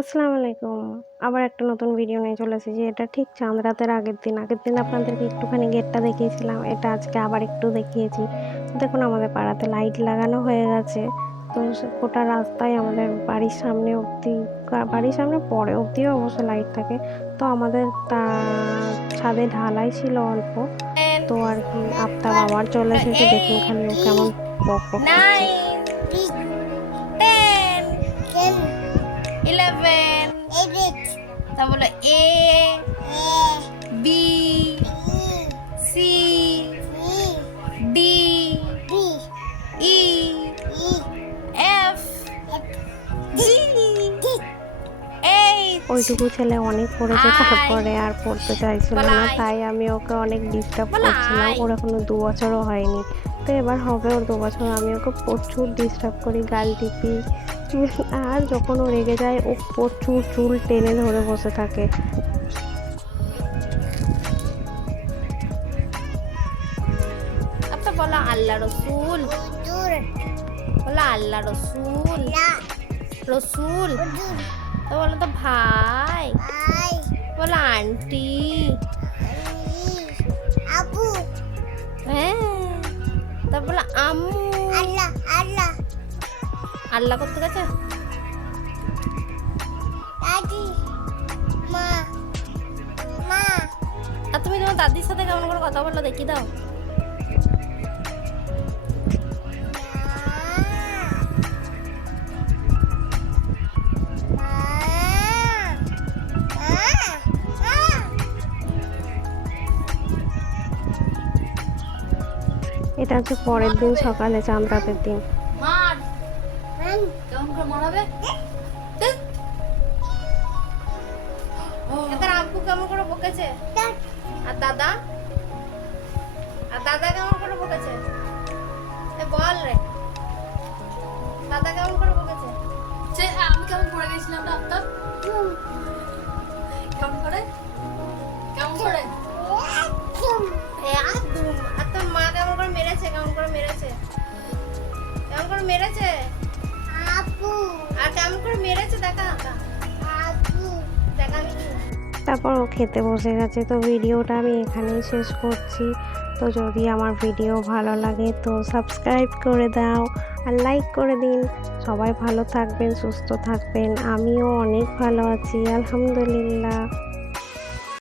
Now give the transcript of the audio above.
আসসালামু আলাইকুম। আবার একটা নতুন ভিডিও নিয়ে চলে এসেছি। এটা ঠিক চাঁদ রাতের আগের দিন। আগের দিন আপনাদেরকে একটুখানি গেটটা দেখিয়েছিলাম। এটা আজকে আবার একটু দেখিয়েছি। দেখুন আমাদের পাড়াতে লাইট লাগানো হয়ে গেছে। তো গোটা রাস্তায় আমাদের বাড়ির সামনে অবধি বাড়ির সামনে পরে অবধিও অবশ্য লাইট থাকে। তো আমাদের ছাদে ঢালাই ছিল অল্প। তো আর কি আফতাব আবার চলে এসেছে। দেখুন খালি ও কেমন বক বক করছে। 11 তা বলো A B C D E F G H ওইটুকু ছেলে অনেক পড়েছে, আই তারপরে আর পড়তে চাইছিল বলো না। আই তাই আমি ওকে অনেক ডিস্টার্ব বলো করছিলাম। আই ওর এখনো 2 বছরও হয়নি। তো এবার হবে ওর 2 বছর। আমি ওকে প্রচুর ডিস্টার্ব করি, গাল টিপি। আর যখন ও রেগে যায় ও প্রচুর চুল টেনে ধরে বসে থাকে। তো বলো আল্লাহ রসুল বলো আল্লাহ রসুল রসুল তো বলো তো ভাই বলো আন্টি আবু হ্যাঁ তা বলো আম্মু আল্লাহ আল্লাহ আল্লাহ করতে গেছে দাদি মা মা আর তুমি তোমার দাদির সাথে কেমন করে কথা বললো দেখি দাও এটা হচ্ছে পরের দিন সকালে, চাঁদ রাতের দিন। মার কেমন করে মারাবে এদের আব্বু কেমন করে বকেছে আর দাদা কেমন করে বকেছে এ বল রে দাদা কেমন করে বকেছে সে আমি কেমন পড়ে গেছিলাম ডাক্তার কেমন করে আর তোর মা কেমন করে মেরেছে কেমন করে মেরেছে আবু আর কেমন করে মেরেছে দেখা আবু দেখা আমি তারপর ও খেতে বসে গেছে। তো ভিডিওটা আমি এখানেই শেষ করছি। তো যদি আমার ভিডিও ভালো লাগে তো সাবস্ক্রাইব করে দাও আর লাইক করে দিন। সবাই ভালো থাকবেন, সুস্থ থাকবেন। আমিও অনেক ভালো আছি, আলহামদুলিল্লাহ।